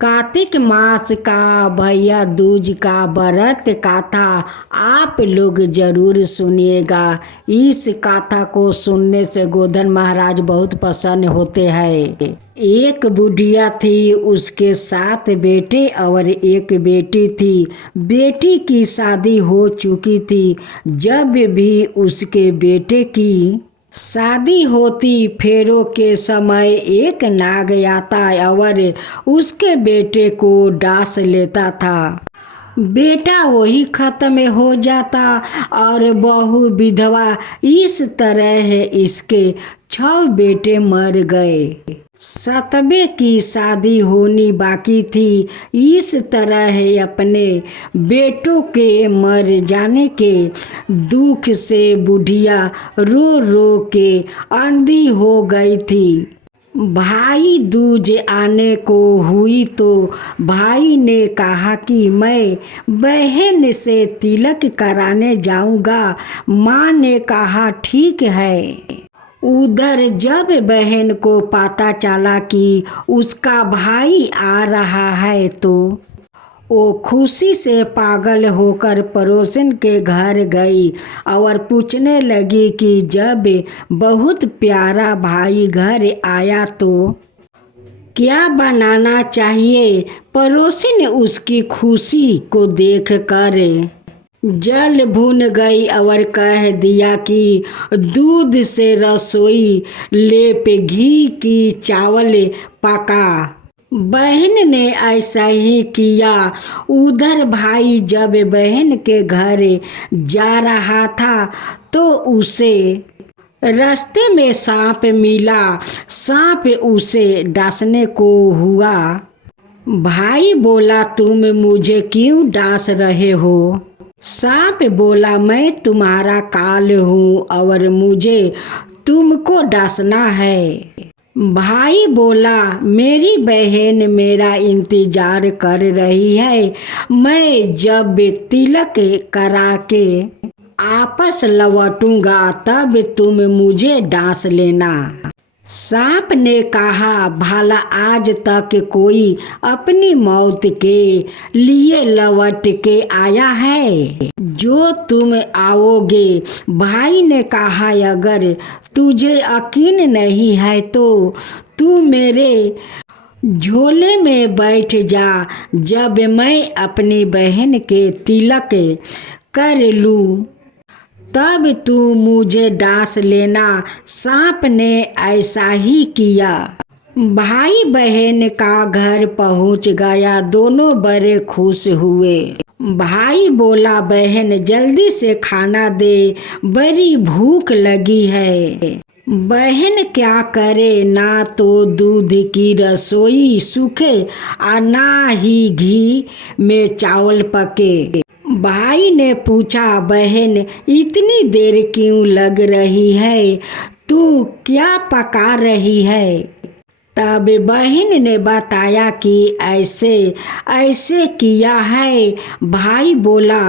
कार्तिक मास का भैया दूज का व्रत गाथा आप लोग जरूर सुनिएगा। इस गाथा को सुनने से गोधन महाराज बहुत प्रसन्न होते हैं। एक बुढ़िया थी, उसके 7 बेटे और एक बेटी थी। बेटी की शादी हो चुकी थी। जब भी उसके बेटे की शादी होती फेरों के समय एक नाग आता और उसके बेटे को डांस लेता था। बेटा वही खत्म हो जाता और बहू विधवा। इस तरह इसके 6 बेटे मर गए। 7वें की शादी होनी बाकी थी। इस तरह अपने बेटों के मर जाने के दुख से बुढ़िया रो रो के अंधी हो गई थी। भाई दूज आने को हुई तो भाई ने कहा कि मैं बहन से तिलक कराने जाऊंगा। माँ ने कहा ठीक है। उधर जब बहन को पता चला कि उसका भाई आ रहा है तो वो खुशी से पागल होकर पड़ोसन के घर गई और पूछने लगी कि जब बहुत प्यारा भाई घर आया तो क्या बनाना चाहिए। पड़ोसन उसकी खुशी को देख कर जल भून गई और कह दिया कि दूध से रसोई लेप घी की चावल पका। बहन ने ऐसा ही किया। उधर भाई जब बहन के घर जा रहा था तो उसे रास्ते में सांप मिला। सांप उसे डांसने को हुआ। भाई बोला तुम मुझे क्यों डांस रहे हो। सांप बोला मैं तुम्हारा काल हूँ और मुझे तुमको डांसना है। भाई बोला मेरी बहन मेरा इंतजार कर रही है। मैं जब तिलक करा के आपस लौटूंगा तब तुम मुझे डांस लेना। सांप ने कहा भला आज तक कोई अपनी मौत के लिए लौट के आया है जो तुम आओगे। भाई ने कहा अगर तुझे यकीन नहीं है तो तू मेरे झोले में बैठ जा। जब मैं अपनी बहन के तिलक कर लूँ तब तू मुझे डांस लेना। सांप ने ऐसा ही किया। भाई बहन का घर पहुंच गया। दोनों बड़े खुश हुए। भाई बोला बहन जल्दी से खाना दे, बड़ी भूख लगी है। बहन क्या करे, ना तो दूध की रसोई सूखे और ना ही घी में चावल पके। भाई ने पूछा बहन इतनी देर क्यों लग रही है, तू क्या पका रही है। तब बहन ने बताया कि ऐसे ऐसे किया है। भाई बोला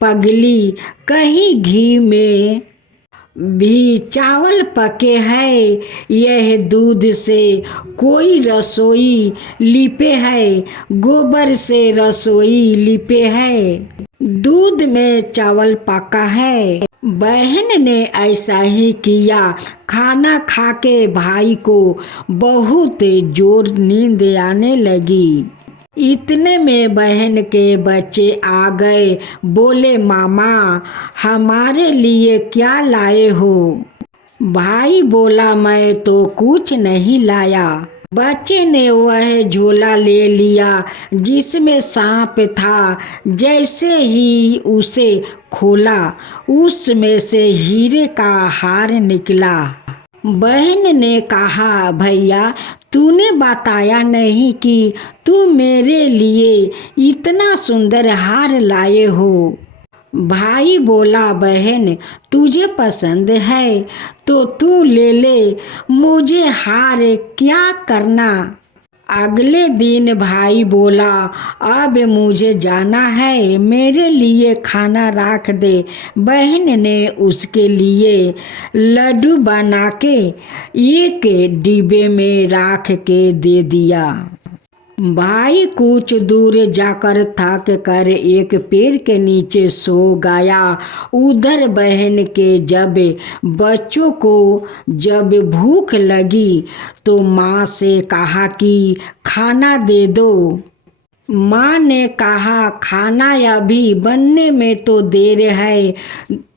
पगली कहीं घी में भी चावल पके है, यह दूध से कोई रसोई लिपे है, गोबर से रसोई लिपे है, दूध में चावल पका है। बहन ने ऐसा ही किया। खाना खा के भाई को बहुत जोर नींद आने लगी। इतने में बहन के बच्चे आ गए। बोले मामा हमारे लिए क्या लाए हो। भाई बोला मैं तो कुछ नहीं लाया। बच्चे ने वह झोला ले लिया जिसमें सांप था। जैसे ही उसे खोला उसमें से हीरे का हार निकला। बहन ने कहा भैया तूने बताया नहीं कि तू मेरे लिए इतना सुंदर हार लाए हो। भाई बोला बहन तुझे पसंद है तो तू ले ले, मुझे हार क्या करना। अगले दिन भाई बोला अब मुझे जाना है, मेरे लिए खाना रख दे। बहन ने उसके लिए लड्डू बना के एक डिब्बे में रख के दे दिया। भाई कुछ दूर जाकर थक कर एक पेड़ के नीचे सो गया। उधर बहन के जब बच्चों को जब भूख लगी तो माँ से कहा कि खाना दे दो। माँ ने कहा खाना अभी बनने में तो देर है।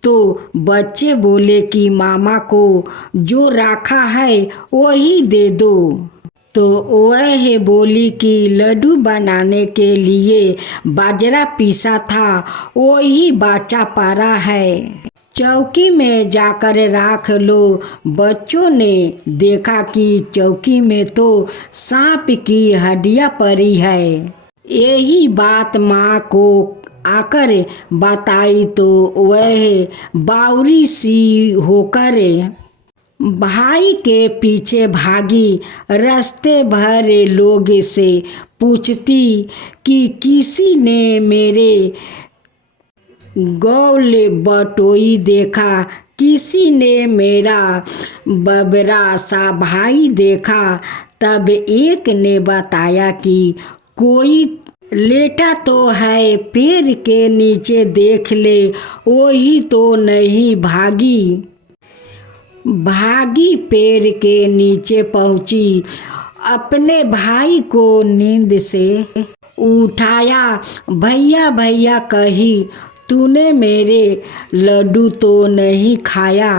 तो बच्चे बोले कि मामा को जो रखा है वही दे दो। तो वह बोली कि लड्डू बनाने के लिए बाजरा पीसा था वही बाचा पड़ा है, चौकी में जाकर रख लो। बच्चों ने देखा कि चौकी में तो सांप की हड्डियाँ पड़ी है। यही बात माँ को आकर बताई तो वह बावरी सी होकर भाई के पीछे भागी। रास्ते भर लोग से पूछती कि किसी ने मेरे गौल बटोई देखा, किसी ने मेरा बबरा सा भाई देखा। तब एक ने बताया कि कोई लेटा तो है, पेड़ के नीचे देख ले, वही तो नहीं भागी। भागी पेड़ के नीचे पहुंची, अपने भाई को नींद से उठाया। भैया भैया कही, तूने मेरे लड्डू तो नहीं खाया।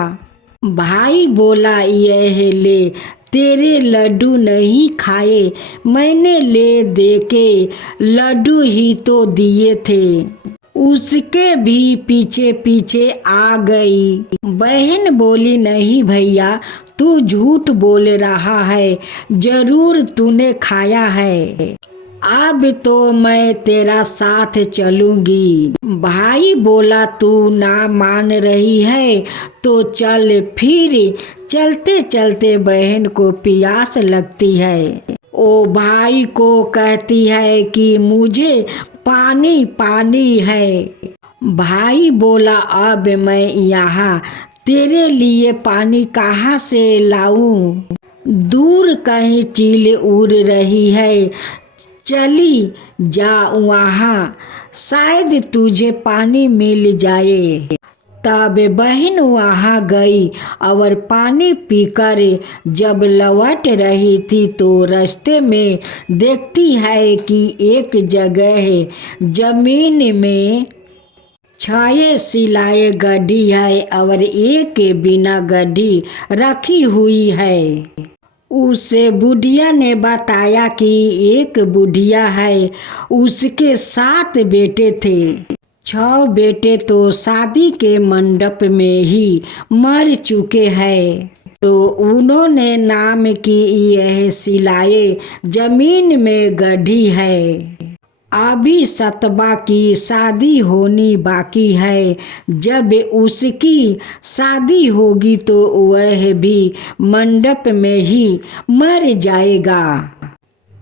भाई बोला यह ले, तेरे लड्डू नहीं खाए, मैंने ले दे के लड्डू ही तो दिए थे। उसके भी पीछे पीछे आ गई। बहन बोली नहीं भैया, तू झूठ बोल रहा है, जरूर तूने खाया है। अब तो मैं तेरा साथ चलूंगी। भाई बोला तू ना मान रही है तो चल। फिर चलते चलते बहन को प्यास लगती है। ओ भाई को कहती है कि मुझे पानी पानी है। भाई बोला अब मैं यहाँ तेरे लिए पानी कहाँ से लाऊं? दूर कहीं चील उड़ रही है, चली जा वहाँ, शायद तुझे पानी मिल जाए। तब बहन वहाँ गई और पानी पीकर जब लौट रही थी तो रास्ते में देखती है कि एक जगह जमीन में 6 सिलाए गड्ढी है और एक बिना गड्ढी रखी हुई है। उसे बुढ़िया ने बताया कि एक बुढ़िया है, उसके 7 बेटे थे। 6 बेटे तो शादी के मंडप में ही मर चुके हैं। तो उन्होंने नाम की यह सिलाए जमीन में गड्ढी है। अभी सतबा की शादी होनी बाकी है। जब उसकी शादी होगी तो वह भी मंडप में ही मर जाएगा।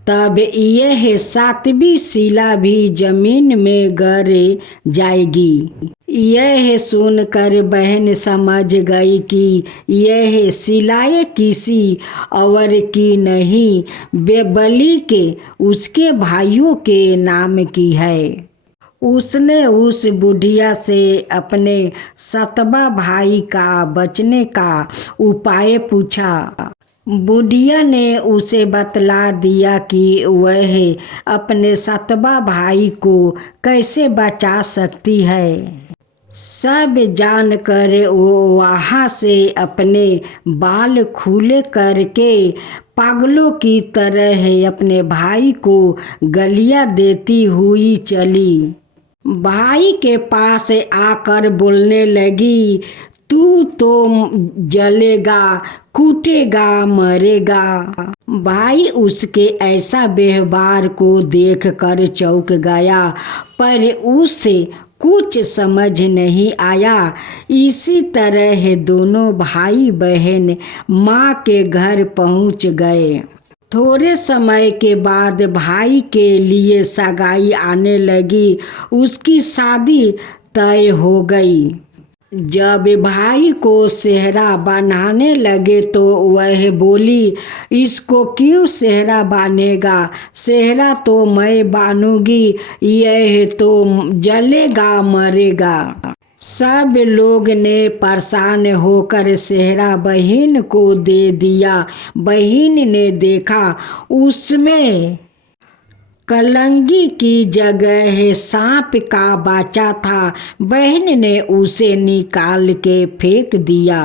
तब यह 7वीं शिला भी जमीन में गिर जाएगी। यह सुनकर बहन समझ गई कि यह शिलाएं किसी और की नहीं, बेबली के उसके भाइयों के नाम की है। उसने उस बुढ़िया से अपने 7वां भाई का बचने का उपाय पूछा। बुढ़िया ने उसे बतला दिया कि वह अपने 7वां भाई को कैसे बचा सकती है। सब जानकर वो वहाँ से अपने बाल खुले करके पागलों की तरह अपने भाई को गालियाँ देती हुई चली। भाई के पास आकर बोलने लगी, तू तो जलेगा, कूटेगा, मरेगा। भाई उसके ऐसा व्यवहार को देखकर चौंक गया, पर उससे कुछ समझ नहीं आया। इसी तरह दोनों भाई बहन माँ के घर पहुँच गए। थोड़े समय के बाद भाई के लिए सगाई आने लगी। उसकी शादी तय हो गई। जब भाई को सेहरा बांधने लगे तो वह बोली, इसको क्यों सेहरा बांधेगा, सेहरा तो मैं बांधूंगी, यह तो जलेगा मरेगा। सब लोग ने परेशान होकर सेहरा बहन को दे दिया। बहन ने देखा उसमें कलंगी की जगह सांप का बच्चा था। बहन ने उसे निकाल के फेंक दिया।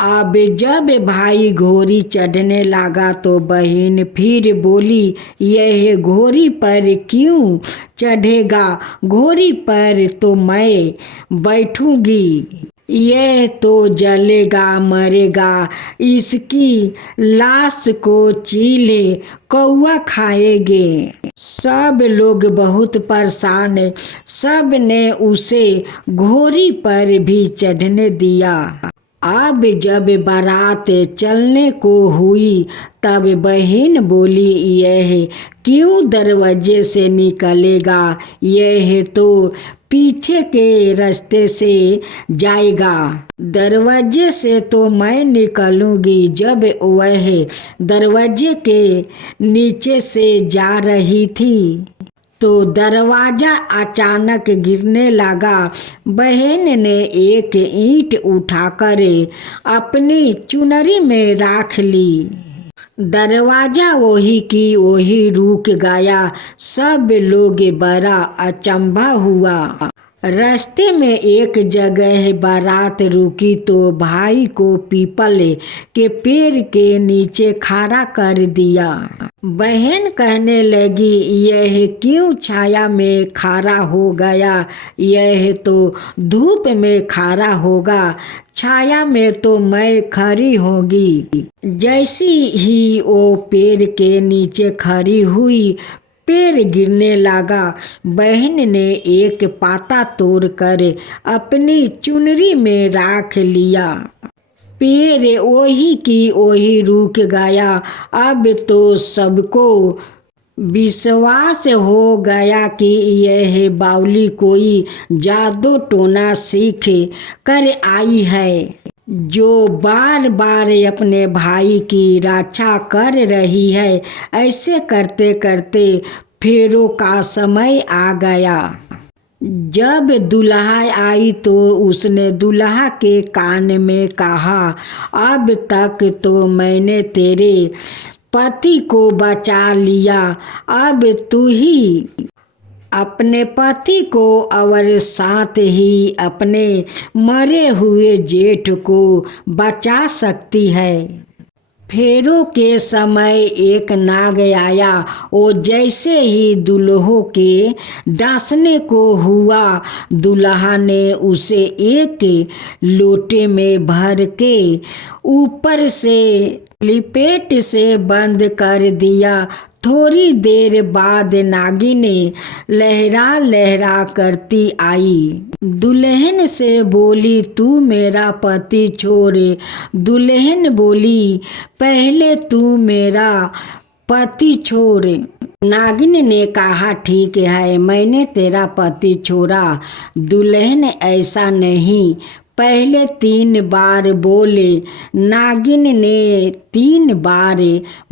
अब जब भाई घोड़ी चढ़ने लगा तो बहन फिर बोली, यह घोड़ी पर क्यों चढ़ेगा, घोड़ी पर तो मैं बैठूंगी, यह तो जलेगा मरेगा, इसकी लाश को चीले कौआ खाएंगे। सब लोग बहुत परेशान, सब ने उसे घोड़ी पर भी चढ़ने दिया। अब जब बारात चलने को हुई तब बहन बोली, यह क्यों दरवाजे से निकलेगा, यह तो पीछे के रास्ते से जाएगा। दरवाजे से तो मैं निकलूंगी। जब वह दरवाजे के नीचे से जा रही थी तो दरवाजा अचानक गिरने लगा। बहन ने एक ईंट उठाकर अपनी चुनरी में रख ली। दरवाजा वही की वही रुक गया। सब लोग बड़ा अचंभा हुआ। रास्ते में एक जगह बारात रुकी तो भाई को पीपल के पेड़ के नीचे खड़ा कर दिया। बहन कहने लगी, यह क्यों छाया में खड़ा हो गया, यह तो धूप में खड़ा होगा, छाया में तो मैं खड़ी होगी। जैसी ही वो पेड़ के नीचे खड़ी हुई पेड़ गिरने लगा। बहन ने एक पाता तोड़कर अपनी चुनरी में रख लिया। पेड़ वही की वही रुक गया। अब तो सबको विश्वास हो गया कि यह बावली कोई जादू टोना सीख कर आई है, जो बार बार अपने भाई की रक्षा कर रही है। ऐसे करते करते फेरों का समय आ गया। जब दुल्हा आई तो उसने दुल्हा के कान में कहा, अब तक तो मैंने तेरे पति को बचा लिया, अब तू ही अपने पति को और साथ ही अपने मरे हुए जेठ को बचा सकती है। फेरों के समय एक नाग आया। वो जैसे ही दुल्हों के डांसने को हुआ, दुल्हा ने उसे एक लोटे में भर के ऊपर से लिपेट से बंद कर दिया। थोड़ी देर बाद नागिन लहरा लहरा करती आई। दुल्हन से बोली, तू मेरा पति छोड़। दुल्हन बोली, पहले तू मेरा पति छोड़। नागिन ने कहा, ठीक है, मैंने तेरा पति छोड़ा। दुल्हन, ऐसा नहीं, पहले 3 बार बोले। नागिन ने 3 बार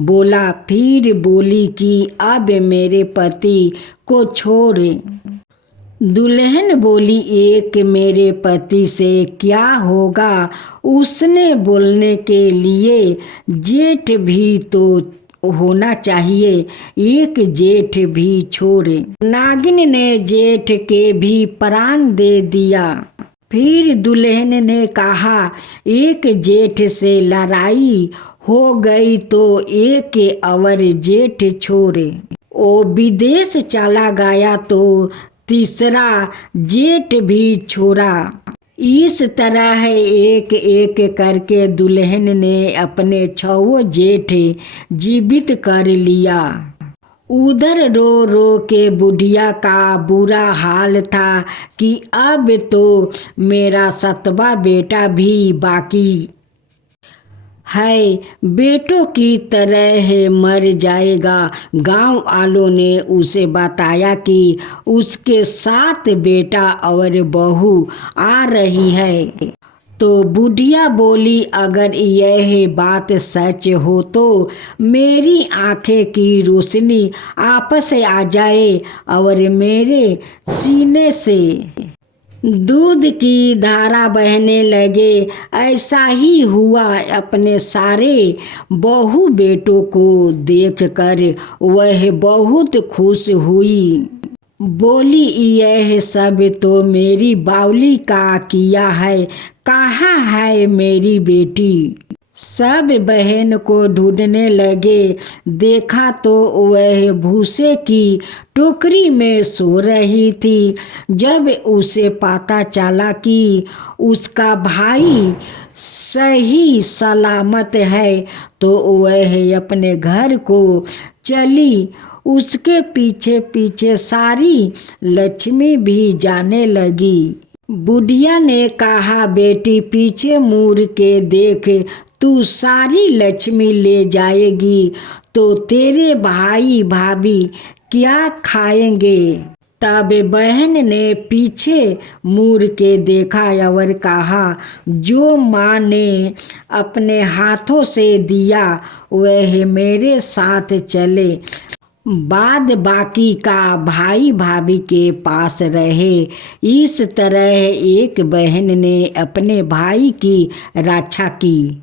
बोला, फिर बोली कि अब मेरे पति को छोड़। दुल्हन बोली, एक मेरे पति से क्या होगा, उसने बोलने के लिए जेठ भी तो होना चाहिए, एक जेठ भी छोड़े। नागिन ने जेठ के भी प्राण दे दिया। फिर दुल्हन ने कहा, एक जेठ से लड़ाई हो गई तो एक और जेठ छोड़े। वो विदेश चला गया तो तीसरा जेठ भी छोड़ा। इस तरह एक एक करके दुल्हन ने अपने 6 जेठ जीवित कर लिया। उधर रो रो के बुढ़िया का बुरा हाल था कि अब तो मेरा 7वां बेटा भी बाकी है, बेटों की तरह है मर जाएगा। गांव वालों ने उसे बताया कि उसके साथ बेटा और बहू आ रही है। तो बुढ़िया बोली, अगर यह बात सच हो तो मेरी आंखें की रोशनी आपस आ जाए और मेरे सीने से दूध की धारा बहने लगे। ऐसा ही हुआ। अपने सारे बहू बेटों को देखकर वह बहुत खुश हुई। बोली, यह सब तो मेरी बावली का किया है, कहाँ है मेरी बेटी। सब बहन को ढूंढने लगे। देखा तो वह भूसे की टोकरी में सो रही थी। जब उसे पता चला कि उसका भाई सही सलामत है तो वह अपने घर को चली। उसके पीछे पीछे सारी लक्ष्मी भी जाने लगी। बुढ़िया ने कहा, बेटी पीछे मुड़ के देख, तू सारी लक्ष्मी ले जाएगी तो तेरे भाई भाभी क्या खाएंगे। तब बहन ने पीछे मुड़ के देखा और कहा, जो माँ ने अपने हाथों से दिया वह मेरे साथ चले, बाद बाकी का भाई भाभी के पास रहे। इस तरह एक बहन ने अपने भाई की रक्षा की।